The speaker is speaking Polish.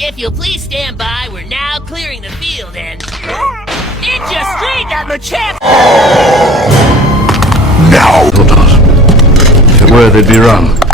If you'll please stand by, we're now clearing the field and... Ninja Street got the champ! Now! If it were, they'd be wrong.